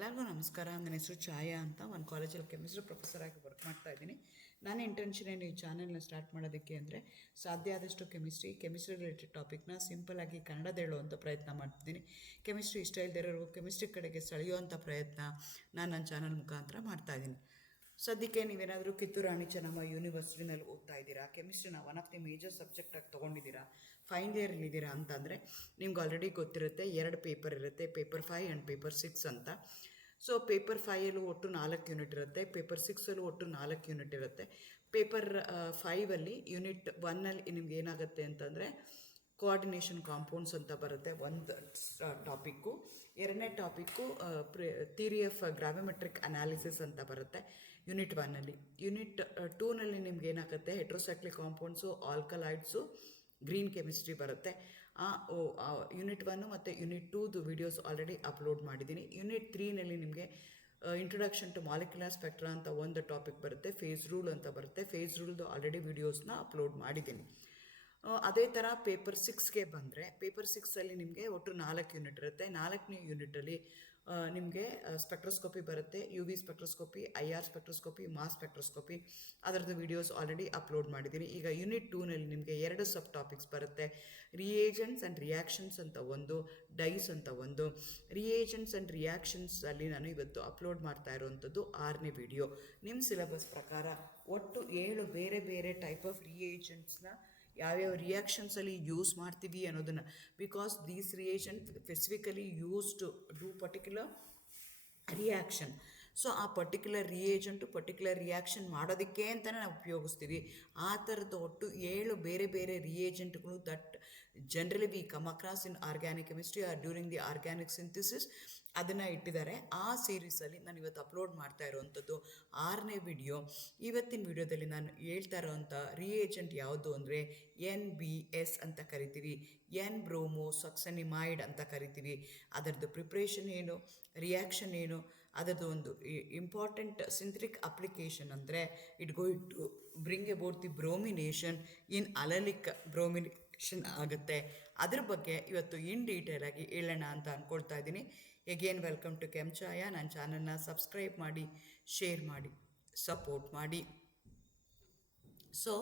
ಎಲ್ಲರಿಗೂ ನಮಸ್ಕಾರ. ನನ್ನ ಹೆಸರು ಛಾಯಾ ಅಂತ. ಒಂದು ಕಾಲೇಜಲ್ಲಿ ಕೆಮಿಸ್ಟ್ರಿ ಪ್ರೊಫೆಸರ್ ಆಗಿ ವರ್ಕ್ ಮಾಡ್ತಾ ಇದ್ದೀನಿ. ನನ್ನ ಇಂಟೆನ್ಷನ್ ಏನು ಈ ಚಾನಲ್ನ ಸ್ಟಾರ್ಟ್ ಮಾಡೋದಕ್ಕೆ ಅಂದರೆ ಸಾಧ್ಯ ಆದಷ್ಟು ಕೆಮಿಸ್ಟ್ರಿ ರಿಲೇಟೆಡ್ ಟಾಪಿಕ್ನ ಸಿಂಪಲ್ಲಾಗಿ ಕನ್ನಡದ ಹೇಳುವಂಥ ಪ್ರಯತ್ನ ಮಾಡ್ತಿದ್ದೀನಿ. ಕೆಮಿಸ್ಟ್ರಿ ಇಷ್ಟ ಇಲ್ಲದಿರೋರು ಕೆಮಿಸ್ಟ್ರಿ ಕಡೆಗೆ ಸೆಳೆಯುವಂಥ ಪ್ರಯತ್ನ ನಾನು ನನ್ನ ಚಾನಲ್ ಮುಖಾಂತರ ಮಾಡ್ತಾಯಿದ್ದೀನಿ. ಸದ್ಯಕ್ಕೆ ನೀವೇನಾದರೂ ಕಿತ್ತೂರು ರಾಣಿ ಚೆನ್ನಮ್ಮ ಯೂನಿವರ್ಸಿಟಿನಲ್ಲಿ ಓದ್ತಾ ಇದ್ದೀರಾ, ಕೆಮಿಸ್ಟ್ರಿನ ಒನ್ ಆಫ್ ದಿ ಮೇಜರ್ ಸಬ್ಜೆಕ್ಟಾಗಿ ತೊಗೊಂಡಿದ್ದೀರಾ, ಫೈನಲ್ ಇಯರಲ್ಲಿದ್ದೀರಾ ಅಂತಂದರೆ ನಿಮ್ಗೆ ಆಲ್ರೆಡಿ ಗೊತ್ತಿರುತ್ತೆ 2 ಪೇಪರ್ ಇರುತ್ತೆ, ಪೇಪರ್ 5 ಆ್ಯಂಡ್ ಪೇಪರ್ 6 ಅಂತ. ಸೊ ಪೇಪರ್ 5ಅಲ್ಲೂ ಒಟ್ಟು 4 ಯೂನಿಟ್ ಇರುತ್ತೆ, ಪೇಪರ್ 6ಅಲ್ಲೂ ಒಟ್ಟು 4 ಯೂನಿಟ್ ಇರುತ್ತೆ. ಪೇಪರ್ 5ಅಲ್ಲಿ ಯೂನಿಟ್ 1ಅಲ್ಲಿ ನಿಮ್ಗೆ ಏನಾಗುತ್ತೆ ಅಂತಂದರೆ ಕೋಆರ್ಡಿನೇಷನ್ ಕಾಂಪೌಂಡ್ಸ್ ಅಂತ ಬರುತ್ತೆ ಒಂದು ಟಾಪಿಕ್ಕು. ಎರಡನೇ ಟಾಪಿಕ್ಕು ಥಿಯರಿ ಆಫ್ ಗ್ರಾವಿಮೆಟ್ರಿಕ್ ಅನಾಲಿಸಿಸ್ ಅಂತ ಬರುತ್ತೆ ಯೂನಿಟ್ 1ಅಲ್ಲಿ. ಯೂನಿಟ್ 2ನಲ್ಲಿ ನಿಮ್ಗೆ ಏನಾಗುತ್ತೆ ಹೆಟ್ರೋಸೈಕ್ಲಿಕ್ ಕಾಂಪೌಂಡ್ಸು, ಆಲ್ಕಲಾಯ್ಡ್ಸು, ಗ್ರೀನ್ ಕೆಮಿಸ್ಟ್ರಿ ಬರುತ್ತೆ. ಯೂನಿಟ್ 1 ಮತ್ತು ಯೂನಿಟ್ 2ದು ವೀಡಿಯೋಸ್ ಆಲ್ರೆಡಿ ಅಪ್ಲೋಡ್ ಮಾಡಿದ್ದೀನಿ. ಯೂನಿಟ್ 3ನಲ್ಲಿ ನಿಮಗೆ ಇಂಟ್ರೊಡಕ್ಷನ್ ಟು ಮಾಲಿಕ್ಯುಲರ್ ಸ್ಪೆಕ್ಟ್ರಾ ಅಂತ ಒಂದು ಟಾಪಿಕ್ ಬರುತ್ತೆ, ಫೇಸ್ ರೂಲ್ ಅಂತ ಬರುತ್ತೆ. ಫೇಸ್ ರೂಲ್ದು ಆಲ್ರೆಡಿ ವೀಡಿಯೋಸ್ನ ಅಪ್ಲೋಡ್ ಮಾಡಿದ್ದೀನಿ. ಅದೇ ಥರ ಪೇಪರ್ 6ಗೆ ಬಂದರೆ ಪೇಪರ್ 6ಅಲ್ಲಿ ನಿಮಗೆ ಒಟ್ಟು 4 ಯೂನಿಟ್ ಇರುತ್ತೆ. 4ನೇ ಯೂನಿಟಲ್ಲಿ ನಿಮಗೆ ಸ್ಪೆಕ್ಟ್ರೋಸ್ಕೋಪಿ ಬರುತ್ತೆ, UV spectroscopy, IR spectroscopy, mass spectroscopy. ಅದರದ್ದು ವೀಡಿಯೋಸ್ ಆಲ್ರೆಡಿ ಅಪ್ಲೋಡ್ ಮಾಡಿದ್ದೀನಿ. ಈಗ ಯೂನಿಟ್ 2ನಲ್ಲಿ ನಿಮಗೆ 2 ಸಬ್ ಟಾಪಿಕ್ಸ್ ಬರುತ್ತೆ, ರಿಯೇಜೆಂಟ್ಸ್ ಆ್ಯಂಡ್ ರಿಯಾಕ್ಷನ್ಸ್ ಅಂತ ಒಂದು, ಡೈಸ್ ಅಂತ ಒಂದು. ರಿಯೇಜೆಂಟ್ಸ್ ಆ್ಯಂಡ್ ರಿಯಾಕ್ಷನ್ಸಲ್ಲಿ ನಾನು ಇವತ್ತು ಅಪ್ಲೋಡ್ ಮಾಡ್ತಾ ಇರೋವಂಥದ್ದು 6ನೇ ವಿಡಿಯೋ. ನಿಮ್ಮ ಸಿಲೆಬಸ್ ಪ್ರಕಾರ ಒಟ್ಟು 7 ಬೇರೆ ಬೇರೆ ಟೈಪ್ ಆಫ್ ರಿಯೇಜೆಂಟ್ಸ್ನ ಯಾವ್ಯಾವ ರಿಯಾಕ್ಷನ್ಸಲ್ಲಿ ಯೂಸ್ ಮಾಡ್ತೀವಿ ಅನ್ನೋದನ್ನು, because these reagent specifically use to do particular reaction. So ಆ ಪರ್ಟಿಕ್ಯುಲರ್ ರಿಯಾಕ್ಷನ್ ಮಾಡೋದಕ್ಕೆ ಅಂತಲೇ ನಾವು ಉಪಯೋಗಿಸ್ತೀವಿ. ಆ ಥರದ್ದು ಒಟ್ಟು 7 ಬೇರೆ ಬೇರೆ ರಿಯೇಜೆಂಟ್ಗಳು that generally we come across in organic chemistry or during the organic synthesis ಅದನ್ನು ಇಟ್ಟಿದ್ದಾರೆ. ಆ ಸೀರೀಸಲ್ಲಿ ನಾನು ಇವತ್ತು ಅಪ್ಲೋಡ್ ಮಾಡ್ತಾ ಇರೋವಂಥದ್ದು 6ನೇ ವಿಡಿಯೋ. ಇವತ್ತಿನ ವಿಡಿಯೋದಲ್ಲಿ ನಾನು ಹೇಳ್ತಾ ಇರೋವಂಥ ರಿಯೇಜೆಂಟ್ ಯಾವುದು ಅಂದರೆ NBS ಅಂತ ಕರಿತೀವಿ, N-ಬ್ರೋಮೋಸಕ್ಸನಿಮೈಡ್ ಅಂತ ಕರಿತೀವಿ. ಅದರದ್ದು ಪ್ರಿಪ್ರೇಷನ್ ಏನು, ರಿಯಾಕ್ಷನ್ ಏನು, ಅದರದ್ದು ಒಂದು ಇಂಪಾರ್ಟೆಂಟ್ ಸಿಂಥೆಟಿಕ್ ಅಪ್ಲಿಕೇಶನ್ ಅಂದರೆ it going to bring about the bromination in allylic bromination ಆಗುತ್ತೆ. ಅದ್ರ ಬಗ್ಗೆ ಇವತ್ತು ಇನ್ ಡೀಟೇಲಾಗಿ ಹೇಳೋಣ ಅಂತ ಅಂದ್ಕೊಳ್ತಾ ಇದ್ದೀನಿ. ಎಗೇನ್ ವೆಲ್ಕಮ್ ಟು ಛಾಯಾ. ನನ್ನ ಚಾನಲ್ನ ಸಬ್ಸ್ಕ್ರೈಬ್ ಮಾಡಿ, ಶೇರ್ ಮಾಡಿ, ಸಪೋರ್ಟ್ ಮಾಡಿ. ಸೊ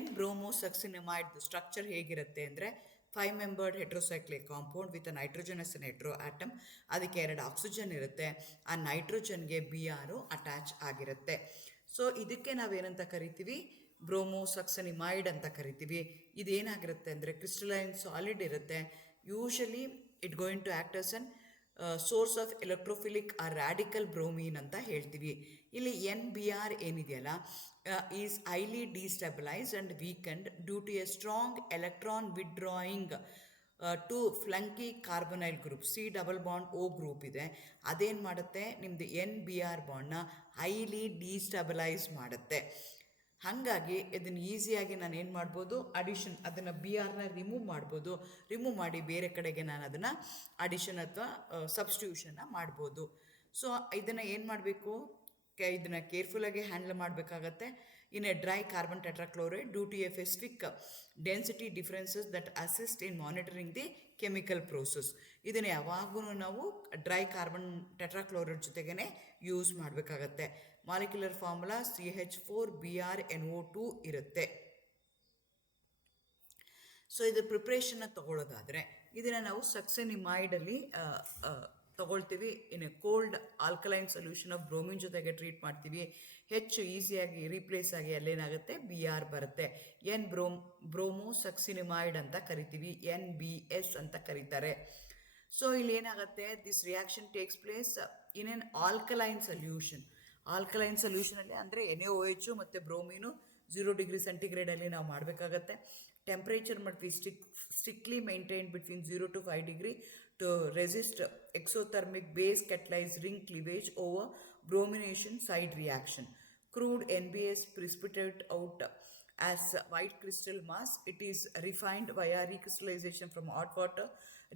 N-ಬ್ರೋಮೋಸಕ್ಸಿನಿಮೈಡ್ ಸ್ಟ್ರಕ್ಚರ್ ಹೇಗಿರುತ್ತೆ ಅಂದರೆ 5 membered heterocyclic compound with nitrogen as hetero atom. ಅದಕ್ಕೆ 2 ಆಕ್ಸಿಜನ್ ಇರುತ್ತೆ, ಆ ನೈಟ್ರೋಜನ್ಗೆ Br ಅಟ್ಯಾಚ್ ಆಗಿರುತ್ತೆ. ಸೊ ಇದಕ್ಕೆ ನಾವೇನಂತ ಕರಿತೀವಿ, ಬ್ರೋಮೋಸಕ್ಸನಿಮೈಡ್ ಅಂತ ಕರಿತೀವಿ. ಇದೇನಾಗಿರುತ್ತೆ ಅಂದರೆ ಕ್ರಿಸ್ಟಲೈನ್ ಸಾಲಿಡ್ ಇರುತ್ತೆ. Usually it going to act as an source of electrophilic ಆ ರ್ಯಾಡಿಕಲ್ ಬ್ರೋಮೀನ್ ಅಂತ ಹೇಳ್ತೀವಿ. ಇಲ್ಲಿ NBr ಏನಿದೆಯಲ್ಲ is highly destabilised and weakened due to a strong electron withdrawing two flanking carbonyl group, C+O group ಇದೆ. ಅದೇನು ಮಾಡುತ್ತೆ, ನಿಮ್ಮದು NBr ಬಾಂಡ್ನ ಹೈಲಿ ಡಿಸ್ಟೆಬಿಲೈಸ್ ಮಾಡುತ್ತೆ. ಹಾಗಾಗಿ ಇದನ್ನು ಈಸಿಯಾಗಿ ನಾನು ಏನು ಮಾಡ್ಬೋದು, ಅಡಿಷನ್ ಅದನ್ನು Brನ ರಿಮೂವ್ ಮಾಡ್ಬೋದು. ರಿಮೂವ್ ಮಾಡಿ ಬೇರೆ ಕಡೆಗೆ ನಾನು ಅದನ್ನು ಅಡಿಷನ್ ಅಥವಾ ಸಬ್ಸ್ಟಿಟ್ಯೂಷನ್ನ ಮಾಡ್ಬೋದು. ಸೊ ಇದನ್ನು ಏನು ಮಾಡಬೇಕು, ಇದನ್ನು ಕೇರ್ಫುಲ್ಲಾಗಿ ಹ್ಯಾಂಡಲ್ ಮಾಡಬೇಕಾಗತ್ತೆ. In a dry carbon tetrachloride due to a specific density differences that assist in monitoring the chemical process. ಇದನ್ನು ಯಾವಾಗೂ ನಾವು ಡ್ರೈ ಕಾರ್ಬನ್ ಟೆಟ್ರಾಕ್ಲೋರೈಡ್ ಜೊತೆಗೇ ಯೂಸ್ ಮಾಡಬೇಕಾಗತ್ತೆ. ಮಾಲಿಕ್ಯುಲರ್ ಫಾರ್ಮುಲಾ CH4BrNO2 ಇರುತ್ತೆ. ಸೊ ಇದು ಪ್ರಿಪ್ರೇಷನ್ನ ತಗೊಳ್ಳೋದಾದರೆ ಇದನ್ನು ನಾವು ಸಕ್ಸನಿಮೈಡಲ್ಲಿ ತಗೊಳ್ತೀವಿ. ಇನ್ನು cold alkaline solution of bromine ಜೊತೆಗೆ ಟ್ರೀಟ್ ಮಾಡ್ತೀವಿ. ಹೆಚ್ಚು ಈಸಿಯಾಗಿ ರೀಪ್ಲೇಸ್ ಆಗಿ ಅಲ್ಲೇನಾಗುತ್ತೆ Br ಬರುತ್ತೆ. ಬ್ರೋಮೋಸಕ್ಸಿನಿಮೈಡ್ ಅಂತ ಕರಿತೀವಿ, NBS ಅಂತ ಕರೀತಾರೆ. ಸೊ ಇಲ್ಲಿ ಏನಾಗುತ್ತೆ, this reaction takes place in an alkaline ಸೊಲ್ಯೂಷನಲ್ಲಿ ಅಂದರೆ NaOH ಮತ್ತು ಬ್ರೋಮೀನು 0 ಡಿಗ್ರಿ ಸೆಂಟಿಗ್ರೇಡಲ್ಲಿ ನಾವು ಮಾಡಬೇಕಾಗತ್ತೆ. ಟೆಂಪ್ರೇಚರ್ ಮಾಡ್ತೀವಿ strictly maintain between 0 to 5 degree to resist exothermic base catalyzed ring cleavage over bromination side reaction. Crude NBS precipitate out as white crystal mass. It is refined via recrystallization from hot water.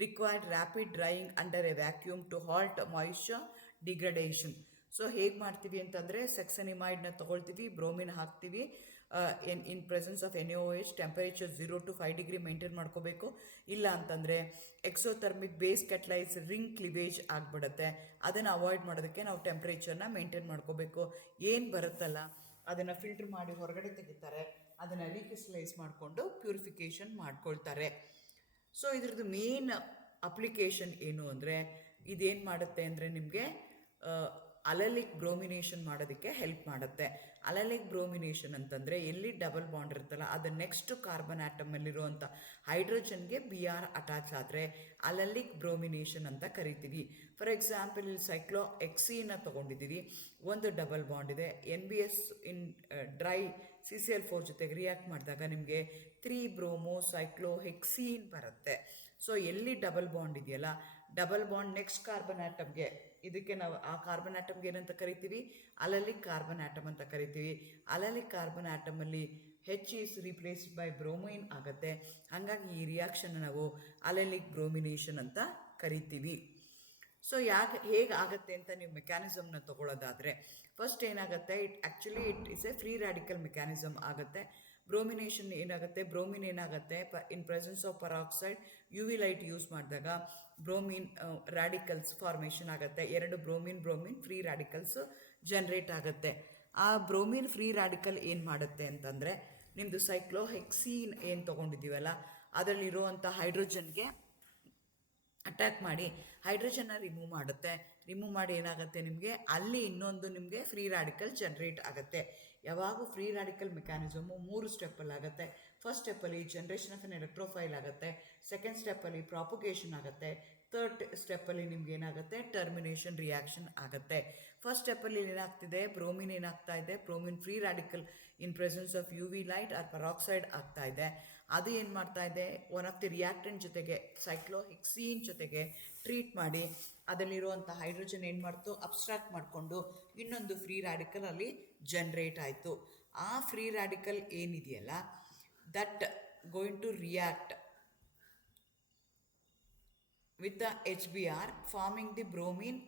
Required rapid drying under a vacuum to halt moisture degradation. So ಹೇಗೆ ಮಾಡ್ತೀವಿ ಅಂತಂದರೆ ಸಕ್ಸನಿಮೈಡ್ನ ತೊಗೊಳ್ತೀವಿ, bromine ಹಾಕ್ತೀವಿ, ಇನ್ presence of NaOH temperature 0 to 5 degree maintain ಮಾಡ್ಕೋಬೇಕು. ಇಲ್ಲ ಅಂತಂದರೆ exothermic base ಕೆಟಲೈಸ್ ring ಕ್ಲಿವೇಜ್ ಆಗಿಬಿಡುತ್ತೆ. ಅದನ್ನು ಅವಾಯ್ಡ್ ಮಾಡೋದಕ್ಕೆ ನಾವು ಟೆಂಪ್ರೇಚರ್ನ ಮೇಂಟೈನ್ ಮಾಡ್ಕೋಬೇಕು. ಏನು ಬರುತ್ತಲ್ಲ ಅದನ್ನು ಫಿಲ್ಟ್ರ್ ಮಾಡಿ ಹೊರಗಡೆ ತೆಗಿತಾರೆ, ಅದನ್ನು ರೀಕ್ರಿಸ್ಟಲೈಸ್ ಮಾಡಿಕೊಂಡು ಪ್ಯೂರಿಫಿಕೇಷನ್ ಮಾಡ್ಕೊಳ್ತಾರೆ. ಸೊ ಇದ್ರದ್ದು ಮೇನ್ ಅಪ್ಲಿಕೇಶನ್ ಏನು ಅಂದರೆ ಇದೇನು ಮಾಡುತ್ತೆ ಅಂದರೆ ನಿಮಗೆ ಅಲಲಿಕ್ ಬ್ರೋಮಿನೇಷನ್ ಮಾಡೋದಕ್ಕೆ ಹೆಲ್ಪ್ ಮಾಡುತ್ತೆ. ಅಲಲಿಕ್ ಬ್ರೋಮಿನೇಷನ್ ಅಂತಂದರೆ ಎಲ್ಲಿ ಡಬಲ್ ಬಾಂಡ್ ಇರುತ್ತಲ್ಲ ಅದು ನೆಕ್ಸ್ಟ್ ಕಾರ್ಬನ್ ಆಟಮಲ್ಲಿರುವಂಥ ಹೈಡ್ರೋಜನ್ಗೆ BR ಅಟ್ಯಾಚ್ ಆದರೆ ಅಲಲಿಕ್ ಬ್ರೋಮಿನೇಷನ್ ಅಂತ ಕರಿತೀವಿ. ಫಾರ್ ಎಕ್ಸಾಂಪಲ್ ಇಲ್ಲಿ ಸೈಕ್ಲೋಹೆಕ್ಸೀನ ತೊಗೊಂಡಿದ್ದೀವಿ, ಒಂದು ಡಬಲ್ ಬಾಂಡ್ ಇದೆ. NBS ಇನ್ ಡ್ರೈ CCl4 ಜೊತೆಗೆ ರಿಯಾಕ್ಟ್ ಮಾಡಿದಾಗ ನಿಮಗೆ 3 ಬ್ರೋಮೋ ಸೈಕ್ಲೋಹೆಕ್ಸೀನ್ ಬರುತ್ತೆ. ಸೊ ಎಲ್ಲಿ ಡಬಲ್ ಬಾಂಡ್ ಇದೆಯಲ್ಲ, ಡಬಲ್ ಬಾಂಡ್ ನೆಕ್ಸ್ಟ್ ಕಾರ್ಬನ್ ಆಟಮ್ಗೆ, ಇದಕ್ಕೆ ನಾವು ಆ ಕಾರ್ಬನ್ ಆಟಮ್ಗೆ ಏನಂತ ಕರಿತೀವಿ, ಅಲಲಿಕ್ ಕಾರ್ಬನ್ ಆಟಮ್ ಅಂತ ಕರಿತೀವಿ. ಅಲಲಿಕ್ ಕಾರ್ಬನ್ ಆಟಮಲ್ಲಿ H is replaced by bromine ಆಗುತ್ತೆ. ಹಾಗಾಗಿ ಈ ರಿಯಾಕ್ಷನ್ ನಾವು ಅಲಲಿಕ್ ಬ್ರೋಮಿನೇಷನ್ ಅಂತ ಕರಿತೀವಿ. ಸೊ ಹೇಗೆ ಆಗುತ್ತೆ ಅಂತ ನೀವು ಮೆಕ್ಯಾನಿಸಮ್ನ ತೊಗೊಳ್ಳೋದಾದರೆ, ಫಸ್ಟ್ ಏನಾಗುತ್ತೆ, it is A free radical mechanism ಆಗುತ್ತೆ. ಬ್ರೋಮಿನೇಷನ್ ಏನಾಗುತ್ತೆ, ಬ್ರೋಮಿನ್ ಏನಾಗುತ್ತೆ ಇನ್ presence of peroxide UV light use ಮಾಡಿದಾಗ ಬ್ರೋಮಿನ್ ರ್ಯಾಡಿಕಲ್ಸ್ ಫಾರ್ಮೇಷನ್ ಆಗುತ್ತೆ. 2 ಬ್ರೋಮಿನ್ ಫ್ರೀ ರ್ಯಾಡಿಕಲ್ಸ್ ಜನ್ರೇಟ್ ಆಗುತ್ತೆ. ಆ ಬ್ರೋಮಿನ್ ಫ್ರೀ ರ್ಯಾಡಿಕಲ್ ಏನು ಮಾಡುತ್ತೆ ಅಂತಂದರೆ ನಿಮ್ಮದು ಸೈಕ್ಲೋಹೆಕ್ಸೀನ್ ಏನು ತೊಗೊಂಡಿದ್ದೀವಲ್ಲ ಅದರಲ್ಲಿರುವಂಥ ಹೈಡ್ರೋಜನ್ಗೆ ಅಟ್ಯಾಕ್ ಮಾಡಿ ಹೈಡ್ರೋಜನ್ನ ರಿಮೂವ್ ಮಾಡುತ್ತೆ. ರಿಮೂವ್ ಮಾಡಿ ಏನಾಗುತ್ತೆ, ನಿಮಗೆ ಅಲ್ಲಿ ಇನ್ನೊಂದು ನಿಮಗೆ ಫ್ರೀ ರ್ಯಾಡಿಕಲ್ ಜನ್ರೇಟ್ ಆಗುತ್ತೆ. ಯಾವಾಗ ಫ್ರೀ ರ್ಯಾಡಿಕಲ್ ಮೆಕ್ಯಾನಿಸಮು 3 ಸ್ಟೆಪ್ಪಲ್ಲಿ ಆಗುತ್ತೆ. ಫಸ್ಟ್ ಸ್ಟೆಪ್ಪಲ್ಲಿ ಜನ್ರೇಷನ್ ಆಫ್ ಎನ್ ಎಲೆಕ್ಟ್ರೋಫೈಲ್ ಆಗುತ್ತೆ, ಸೆಕೆಂಡ್ ಸ್ಟೆಪ್ಪಲ್ಲಿ ಪ್ರಾಪಗೇಷನ್ ಆಗುತ್ತೆ, ಥರ್ಡ್ ಸ್ಟೆಪ್ಪಲ್ಲಿ ನಿಮ್ಗೆ ಏನಾಗುತ್ತೆ, ಟರ್ಮಿನೇಷನ್ ರಿಯಾಕ್ಷನ್ ಆಗುತ್ತೆ. ಫಸ್ಟ್ ಸ್ಟೆಪ್ಪಲ್ಲಿ ಏನಾಗ್ತಿದೆ, ಬ್ರೋಮಿನ್ ಏನಾಗ್ತಾ ಇದೆ, bromine free radical in presence of UV light or peroxide ಆಗ್ತಾ ಇದೆ. ಅದು ಏನು ಮಾಡ್ತಾ ಇದೆ, ಒನ್ ಆಫ್ ದಿ ರಿಯಾಕ್ಟೆಂಟ್ ಜೊತೆಗೆ ಸೈಕ್ಲೋಹೆಕ್ಸೀನ್ ಜೊತೆಗೆ ಟ್ರೀಟ್ ಮಾಡಿ ಅದರಲ್ಲಿರುವಂಥ ಹೈಡ್ರೋಜನ್ ಏನು ಮಾಡ್ತು, ಅಬ್ಸ್ಟ್ರಾಕ್ಟ್ ಮಾಡಿಕೊಂಡು ಇನ್ನೊಂದು ಫ್ರೀ ರ್ಯಾಡಿಕಲ್ ಅಲ್ಲಿ ಜನ್ರೇಟ್ ಆಯಿತು. ಆ ಫ್ರೀ ರ್ಯಾಡಿಕಲ್ ಏನಿದೆಯಲ್ಲ that going to react with the HBr forming the bromine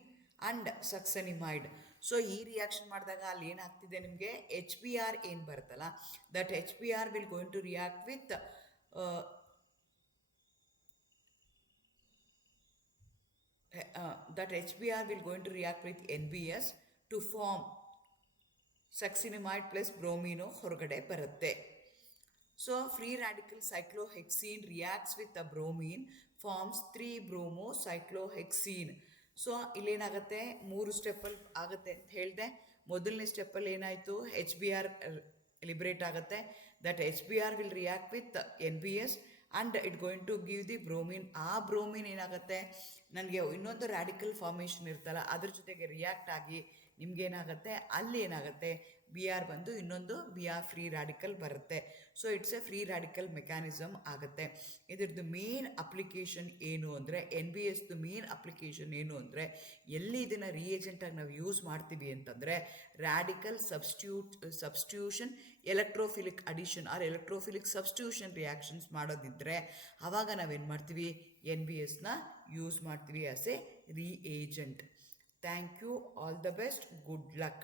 and succinimide. So ಈ ರಿಯಾಕ್ಷನ್ ಮಾಡಿದಾಗ ಅಲ್ಲಿ ಏನಾಗ್ತಿದೆ, ನಿಮಗೆ HBr ಏನು ಬರುತ್ತಲ್ಲ that HBr will going to react with NBS to form succinimide plus ಬ್ರೋಮಿನೋ ಹೊರಗಡೆ ಬರುತ್ತೆ. So free radical cyclohexene reacts with a bromine forms 3 bromo cyclohexene. So ಇಲ್ಲೇನಾಗುತ್ತೆ, 3 ಸ್ಟೆಪ್ಪಲ್ಲಿ ಆಗುತ್ತೆ ಅಂತ ಹೇಳಿದೆ. ಮೊದಲನೇ ಸ್ಟೆಪ್ಪಲ್ಲಿ ಏನಾಯಿತು, HBr ಲಿಬ್ರೇಟ್ ಆಗುತ್ತೆ. That HBr will react with NBS and it going to give the bromine. ಆ ಬ್ರೋಮಿನ್ ಏನಾಗುತ್ತೆ, ನನಗೆ ಇನ್ನೊಂದು ರ್ಯಾಡಿಕಲ್ ಫಾರ್ಮೇಷನ್ ಇರ್ತಲ್ಲ ಅದ್ರ ಜೊತೆಗೆ ರಿಯಾಕ್ಟ್ ಆಗಿ ನಿಮಗೇನಾಗುತ್ತೆ, ಅಲ್ಲಿ ಏನಾಗುತ್ತೆ, BR ಬಂದು ಇನ್ನೊಂದು BR ಫ್ರೀ ರ್ಯಾಡಿಕಲ್ ಬರುತ್ತೆ. So it's A free radical mechanism ಆಗುತ್ತೆ. ಇದ್ರದ್ದು ಮೇನ್ ಅಪ್ಲಿಕೇಶನ್ ಏನು ಅಂದರೆ, NBSದು ಮೇನ್ ಅಪ್ಲಿಕೇಶನ್ ಏನು ಅಂದರೆ, ಎಲ್ಲಿ ಇದನ್ನು ರಿಯೇಜೆಂಟಾಗಿ ನಾವು ಯೂಸ್ ಮಾಡ್ತೀವಿ ಅಂತಂದರೆ radical substitution, electrophilic addition or electrophilic substitution reactions ಮಾಡೋದಿದ್ದರೆ ಆವಾಗ ನಾವೇನು ಮಾಡ್ತೀವಿ, NBSನ ಯೂಸ್ ಮಾಡ್ತೀವಿ as a reagent. Thank you, all the best, good luck.